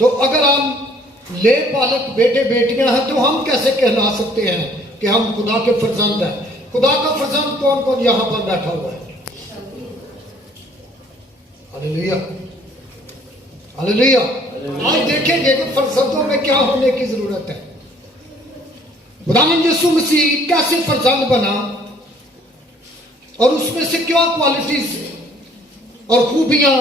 तो अगर हम ले पालक बेटे बेटियां हैं तो हम कैसे कहला सकते हैं कि हम खुदा के फर्जंद हैं? खुदा का फर्जंद कौन कौन यहां पर बैठा हुआ है? Hallelujah, hallelujah. आज देखेंगे कि फर्जंदों में क्या होने की जरूरत है। खुदावंद यीशु मसीह कैसे फर्जंद बना और उसमें से क्या क्वालिटीज और खूबियां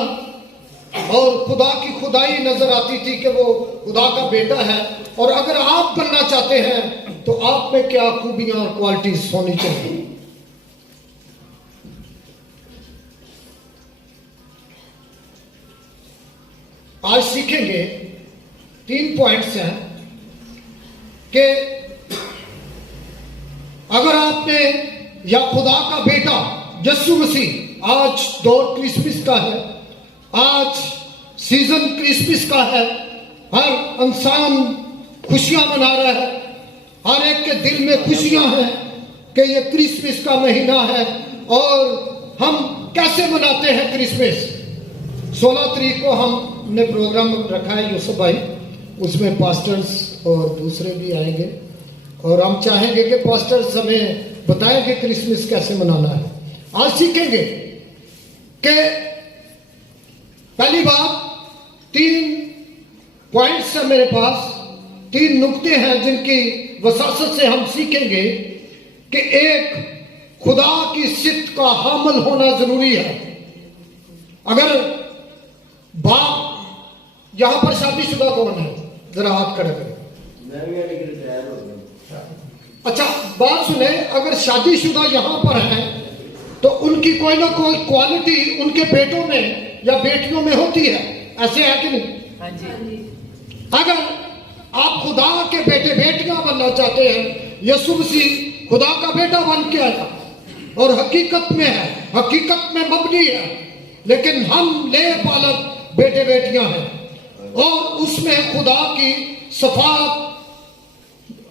और खुदा की खुदाई नजर आती थी कि वो खुदा का बेटा है। और अगर आप बनना चाहते हैं तो आप में क्या खूबियां और क्वालिटीज होनी चाहिए? आज सीखेंगे 3 पॉइंट्स हैं कि अगर आपने या खुदा का बेटा यीशु मसीह, आज दौर क्रिसमस का है, आज सीजन क्रिसमस का है, हर इंसान खुशियां मना रहा है, हर एक के दिल में खुशियां हैं कि ये क्रिसमस का महीना है। और हम कैसे मनाते हैं क्रिसमस? 16 तारीख को हमने प्रोग्राम रखा है यूसुफ भाई, उसमें पास्टर्स और दूसरे भी आएंगे और हम चाहेंगे कि पास्टर्स हमें बताएं कि क्रिसमस कैसे मनाना है। आज सीखेंगे कि पहली बात 3 पॉइंट्स है मेरे पास, 3 नुक्ते हैं जिनकी वसासत से हम सीखेंगे कि एक, खुदा की सिद्ध का हामिल होना जरूरी है। अगर बाप, यहां पर शादीशुदा कौन है? जरा हाथ खड़े करें। अच्छा बात सुने, अगर शादीशुदा यहां पर है तो उनकी कोई ना कोई क्वालिटी उनके बेटों में या बेटियों में होती है, ऐसे है कि नहीं? हाँ जी। अगर आप खुदा के बेटे बेटियां बनना चाहते हैं, यीशु मसीह खुदा का बेटा बन के आया और हकीकत में है, हकीकत में मबनी है, लेकिन हम ले पालक बेटे बेटियां हैं और उसमें खुदा की सफात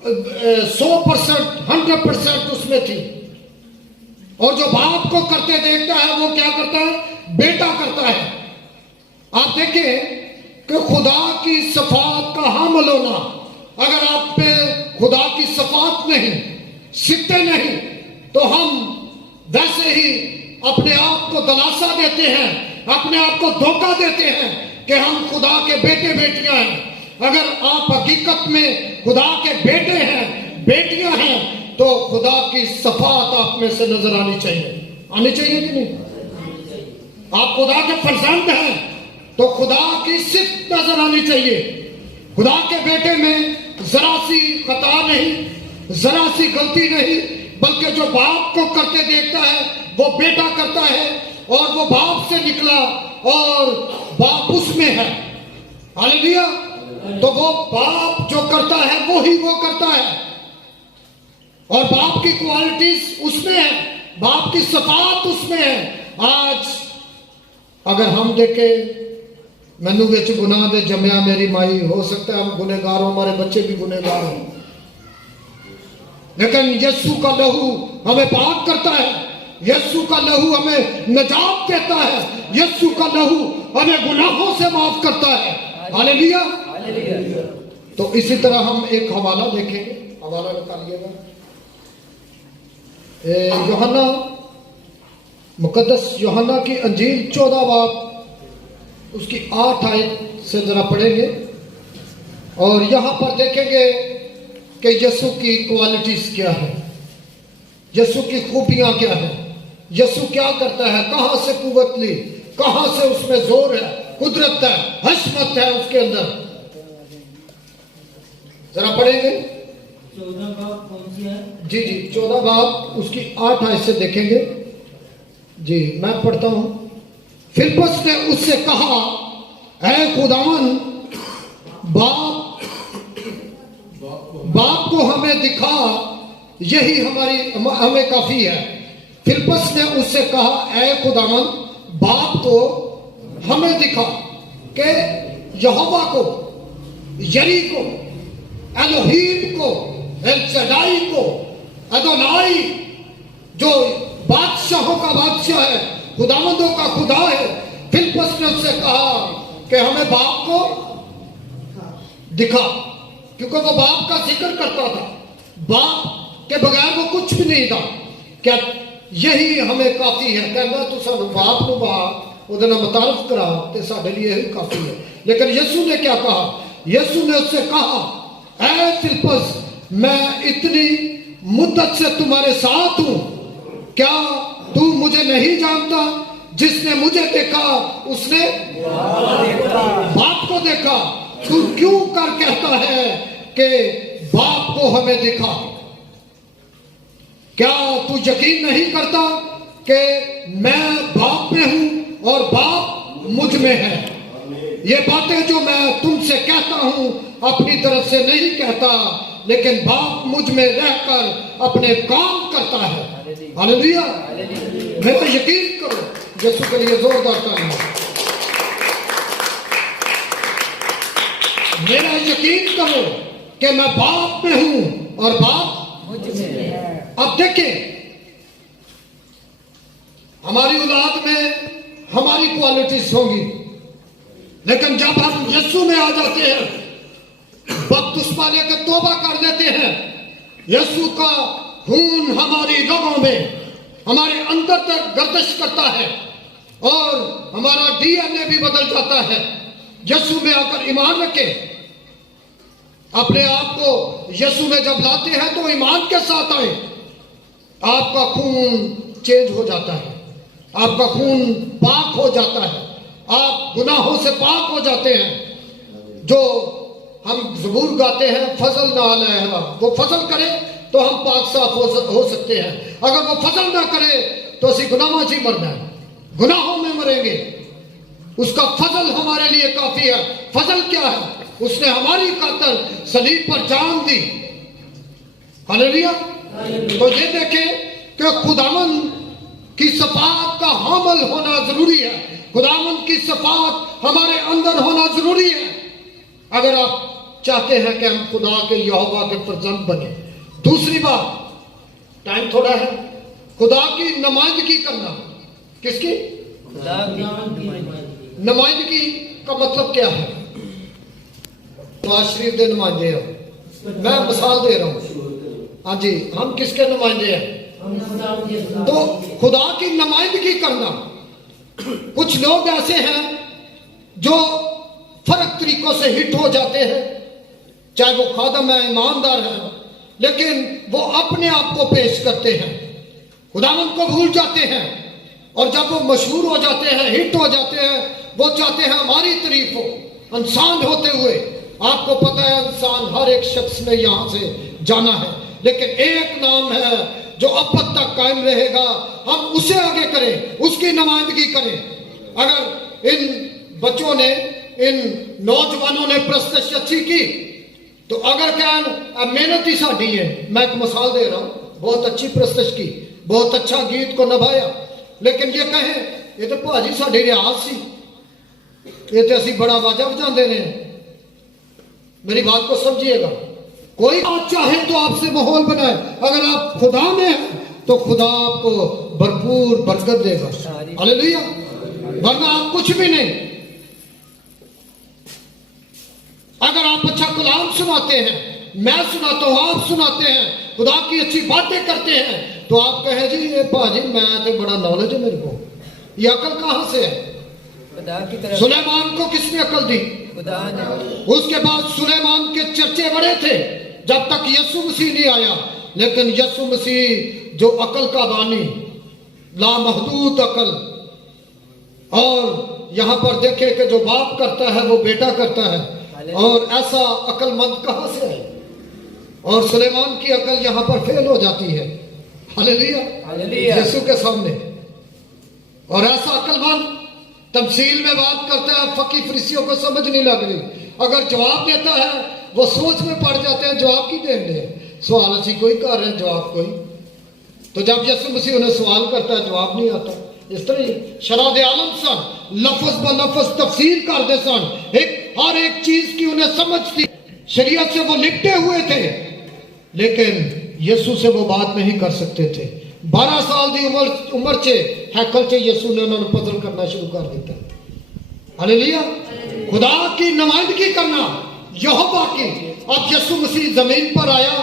100%, 100% उसमें थी। और जो बाप को करते देखता है वो क्या करता है? बेटा करता है। आप देखें कि खुदा की सफात का हामिल होना, अगर आप पे खुदा की सफात नहीं, सिद्दे नहीं, तो हम वैसे ही अपने आप को दलासा देते हैं, अपने आप को धोखा देते हैं कि हम खुदा के बेटे बेटियां हैं। अगर आप हकीकत में खुदा के बेटे हैं, बेटियां हैं, तो खुदा की सफात आप में से नजर आनी चाहिए। आनी चाहिए कि नहीं? आप खुदा के फर्जंद हैं तो खुदा की सिद्ध नजर आनी चाहिए। खुदा के बेटे में जरा सी खता नहीं, जरा सी गलती नहीं, बल्कि जो बाप को करते देखता है वो बेटा करता है और वो बाप से निकला और बाप उसमें है। हालेलुया। तो वो बाप जो करता है वो ही वो करता है और बाप की क्वालिटीज उसमें है, बाप की सफात उसमें है। आज अगर हम देखें, मैनू विच गुनाह दे जमया मेरी माई, हो सकता है हम गुनहगार हो, हमारे बच्चे भी गुनहगार हो, लेकिन यीशु का लहू हमें पाक करता है, यीशु का लहू हमें नजात देता है, यीशु का लहू हमें गुनाहों से माफ करता है। हालेलुया। तो इसी तरह हम एक हवाला देखेंगे, हवाला निकालिएगा। यूहन्ना, मुकद्दस यूहन्ना की अंजील 14 बाब उसकी 8 आयत से जरा पढ़ेंगे और यहां पर देखेंगे कि यीशु की क्वालिटीज क्या है, यीशु की खूबियां क्या है, यीशु क्या करता है, कहां से कुव्वत ली, कहां से उसमें जोर है, कुदरत है, हशमत है उसके अंदर। जरा पढ़ेंगे 14 बाब कौन सी है? जी जी 14 बाब उसकी 8 आयत से देखेंगे जी। मैं पढ़ता हूं। फिलिप्पुस ने उससे कहा, ऐ खुदावन, बाप को हमें दिखा, यही हमें काफी है। फिलिप्पुस ने उससे कहा, ऐ खुदावन, बाप को हमें दिखा कि यहोवा को, यरी को, एलोहीम को, एल शदाई को, अदोनाई, जो बादशाहों का बादशाह है, खुदावंदों का खुदा है। फिलिप्पुस ने उससे कहा कि हमें बाप को दिखा, क्योंकि वो बाप का जिक्र करता था, बाप के बगैर वो कुछ भी नहीं था। क्या यही हमें काफी है? कहना तो सानू बाप को बाप उहदे नाल मुतारफ करा ते साडे लिए यही काफी है। लेकिन यीशु ने क्या कहा? यीशु ने उससे कहा, ऐ फिलिप्पस, मैं इतनी मुद्दत से तुम्हारे साथ हूं, क्या तू मुझे नहीं जानता? जिसने मुझे देखा उसने बाप को देखा। तू क्यों कर कहता है कि बाप को हमें दिखा? क्या तू यकीन नहीं करता कि मैं बाप में हूं और बाप मुझ में है? ये बातें जो मैं तुमसे कहता हूं अपनी तरफ से नहीं कहता, लेकिन बाप मुझ में रहकर अपने काम करता है। हालेलुया। मेरा यकीन करो, यीशु के लिए जोरदार ताली। मेरा यकीन करो कि मैं बाप में हूं और बाप मुझ में है। अब देखें, हमारी औलाद में हमारी क्वालिटीज होंगी, लेकिन जब हम यीशु में आ जाते हैं, बपतिस्मा लेकर तौबा कर देते हैं, यीशु का खून हमारी रगों में, हमारे अंदर तक गर्दिश करता है और हमारा डीएनए भी बदल जाता है। यीशु में आकर ईमान रखें। अपने आप को यीशु में जब लाते हैं तो ईमान के साथ आए। आपका खून चेंज हो जाता है, आपका खून पाक हो जाता है, आप गुनाहों से पाक हो जाते हैं। जो हम ज़बूर गाते हैं, फजल ना अलैहा, वो फजल करे तो हम पाक साफ हो सकते हैं। अगर वो फजल ना करे तो असी गुनाहों से मरना है, गुनाहों में मरेंगे। उसका फजल हमारे लिए काफी है। फजल क्या है? उसने हमारी खातिर सलीब पर जान दी। हालेलुया। तो ये देखें कि खुदावन की सफात का हामिल होना जरूरी है। खुदावन की सफात हमारे अंदर होना जरूरी है, अगर आप चाहते हैं कि हम खुदा के यहोवा के फर्जंद बने। दूसरी बात, टाइम थोड़ा है, खुदा की नुमाइंदगी करना। किसकी नुमाइंदगी का मतलब क्या है? शरीफ के नुमाइंदे हो। मैं मिसाल दे रहा हूं। हाँ जी, हम किसके नुमाइंदे हैं? तो खुदा की नुमाइंदगी करना। कुछ लोग ऐसे हैं जो फर्क तरीकों से हिट हो जाते हैं, चाहे वो खादम है, ईमानदार है, लेकिन वो अपने आप को पेश करते हैं, खुदावंद को भूल जाते हैं। और जब वो मशहूर हो जाते हैं, हिट हो जाते हैं, वो चाहते हैं हमारी तारीफ हो। इंसान होते हुए आपको पता है, इंसान हर एक शख्स ने यहां से जाना है, लेकिन एक नाम है जो अब तक कायम रहेगा। हम उसे आगे करें, उसकी नुमाइंदगी करें। अगर इन बच्चों ने, इन नौजवानों ने प्रस्तश अच्छी की, तो अगर क्या मेहनत ही साड़ी है। मैं एक मिसाल दे रहा हूं, बहुत अच्छी प्रस्तश की, बहुत अच्छा गीत को निभाया, लेकिन ये कहें ये तो भाजी साड़ी रियाज सी, ये तो असी बड़ा बाजा बजाते रहे। मेरी बात को समझिएगा। कोई बात चाहे तो आपसे माहौल बनाए। अगर आप खुदा में हैं तो खुदा आपको भरपूर बरकत देगा। हालेलुया। वरना आप कुछ भी नहीं। अगर आप अच्छा कलाम सुनाते हैं, मैं सुनाता हूं, आप सुनाते हैं, खुदा की अच्छी बातें करते हैं, तो आप कहें जी ये भाजी मैं तो बड़ा नॉलेज है मेरे को। ये अकल कहां से है? सुलेमान को किसने अकल दी? खुदा ने। उसके बाद सुलेमान के चर्चे बड़े थे जब तक यीशु मसीह नहीं आया। लेकिन यीशु मसीह जो अकल का बानी, लामहदूद अकल, और यहां पर देखे कि जो बाप करता है वो बेटा करता है, और ऐसा अकलमंद कहां से है? और सुलेमान की अकल यहां पर फेल हो जाती है। हालेलुया। यीशु के सामने। और ऐसा अकलमंद तमसील में बात करता है, फकी फरीसियों को समझ नहीं लग रही। अगर जवाब देता है वो सोच में पड़ जाते हैं, जवाब की देंगे। सवाल अच्छी कोई कर रहे हैं, जवाब कोई। तो जब यीशु मसीह उन्हें सवाल करता है, जवाब नहीं आता। इस तरह शराद आलम सन, लफ्ज ब लफ्ज तफसीर करते सन, हर एक चीज की उन्हें समझ थी। शरीयत से वो लिपटे हुए थे, लेकिन यीशु से वो बात नहीं कर सकते थे। 12 साल की उम्र च हैकल च यीशु ने उन्होंने पजल करना शुरू कर दिया। हालेलुया। खुदा की नुमाइंदगी करना, यहोवा की। अब यीशु मसीह जमीन पर आया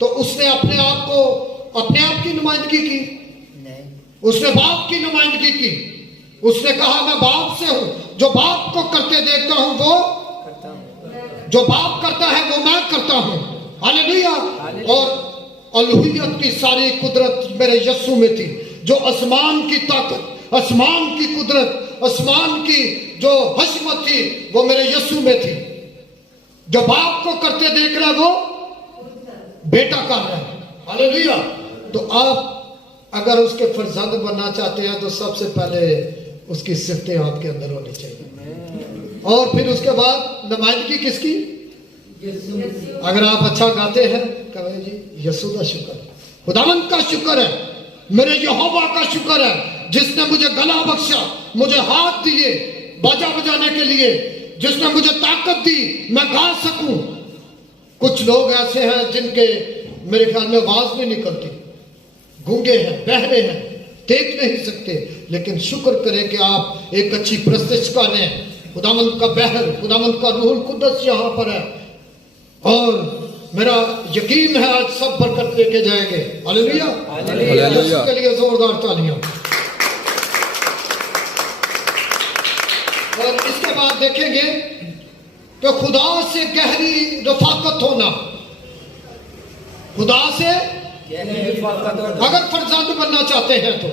तो उसने अपने आप की नुमाइंदगी की, उसने बाप की नुमाइंदगी की। उसने कहा मैं बाप से हूं, जो बाप को करते देखता हूं वो जो बाप करता है वो मैं करता हूं। हालेलुया। और अलूहियत की सारी कुदरत मेरे यीशु में थी। जो आसमान की ताकत, आसमान की कुदरत, आसमान की जो हशमत थी वो मेरे यीशु में थी। जो बाप को करते देख रहा है वो बेटा कर रहा है। हालेलुया। तो आप अगर उसके फर्जंद बनना चाहते हैं तो सबसे पहले उसकी सिफतें आपके अंदर होनी चाहिए, और फिर उसके बाद नुमाइंदगी किसकी? अगर आप अच्छा गाते हैं कहे जी यीशु का शुक्र है, खुदावंद का शुक्र है, मेरे यहोवा का शुक्र है जिसने मुझे गला बख्शा, मुझे हाथ दिए बाजा बजाने के लिए, जिसने मुझे ताकत दी मैं गा सकूं। कुछ लोग ऐसे हैं जिनके मेरे ख्याल में आवाज नहीं निकलती, गूंगे हैं, बहरे हैं, देख नहीं सकते, लेकिन शुक्र करें कि आप एक अच्छी प्रस्तुति कर रहे हैं। खुदावंद का बहर, खुदावंद का रूहुल कुद्दस यहाँ पर है, और मेरा यकीन है आज सब बरकत लेके जाएंगे। हालेलुया। उसके लिए जोरदार तालियां। और इसके बाद देखेंगे कि खुदा से गहरी रफाकत होना। खुदा से अगर फर्जंद बनना चाहते हैं तो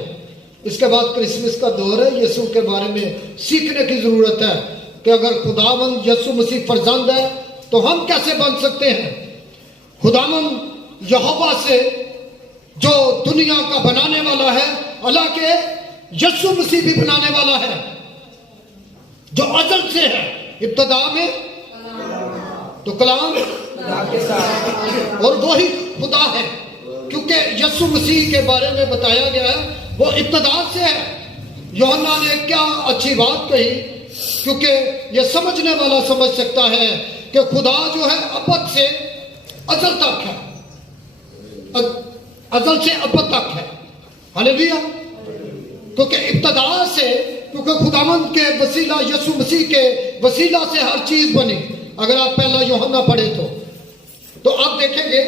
इसके बाद क्रिसमस का दौर है, यीशु के बारे में सीखने की जरूरत है कि अगर खुदावंद यीशु मसीह फर्जंद है तो हम कैसे बन सकते हैं। खुदावंद यहोवा से जो दुनिया का बनाने वाला है, अल्लाह के यीशु मसीह भी बनाने वाला है, जो अजल से है, इब्तदा में तो कलाम और वही खुदा है, क्योंकि यीशु मसीह के बारे में बताया गया है वो इब्तदा से है। यूहन्ना ने क्या अच्छी बात कही, क्योंकि ये समझने वाला समझ सकता है कि खुदा जो है अबद से अजल तक है, अजल से अबद तक है। हालेलुया। क्योंकि इब्तदा से, क्योंकि खुदावंद के वसीला, यीशु मसीह के वसीला से हर चीज बनी। अगर आप पहला यूहन्ना पढ़े तो आप देखेंगे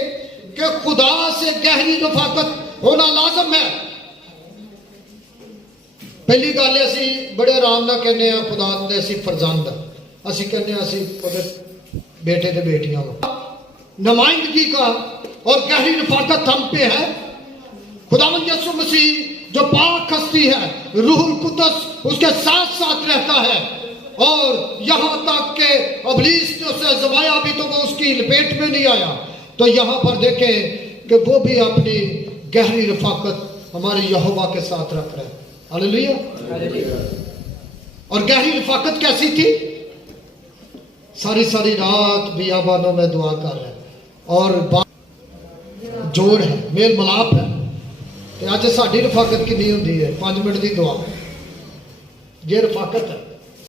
कि खुदा से गहरी रफाकत होना लाजम है। पहली गल असी बड़े आराम ना कहने खुदा दे असी फरजंद, असी कहने असी बेटे ते बेटियां। नुमाइंदगी का और गहरी रफाकत हम पे है। खुदावंद यीशु मसीह जो पाक हस्ती है, रूहुल कुद्दस उसके साथ साथ रहता है, और यहां तक के अबलीस ने उसे आजमाया भी तो वो उसकी लपेट में नहीं आया। तो यहां पर देखें कि वो भी अपनी गहरी रफाकत हमारे यहोवा के साथ रख रहा है। हालेलुया। और गहरी रफाकत कैसी थी? सारी सारी रात बियाबानों में दुआ कर रहे हैं, और जोड़ है, मेल मिलाप है। तो अज साडी रफाकत कितनी होती है? 5 मिनट की दुआ, ये रफाकत है।